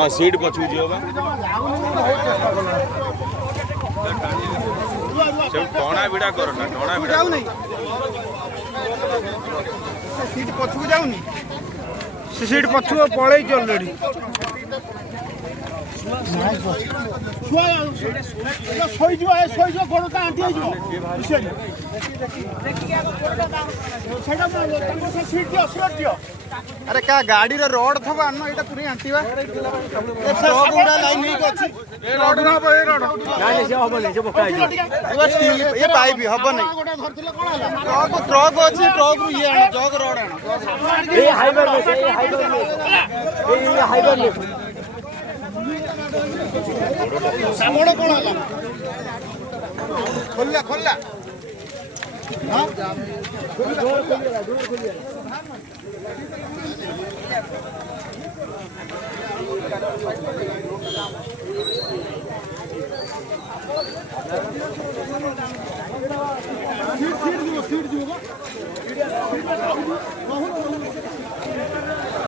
हाँ सीट पछू जो टणा भिड़ा कर ना टणा भिड़ा नहीं सीट पछू जाऊनी से सीट पछू पड़े ऑलरेडी अरे क्या गाड़ी रे रोड थबा अन्न एटा पूरी आंटीवा ट्रक उडा लाइन ही अछि ए रोड ना ए रोड नाही से हबो नहीं से बकाई ये पाइप हबो नहीं ट्रक अछि ट्रक रु ये आण जग रोड आण ए हाईवे में से ए हाईवे में सामोड़ कोन हला खोलला खोलला हां डोर खोलिया सीट दियो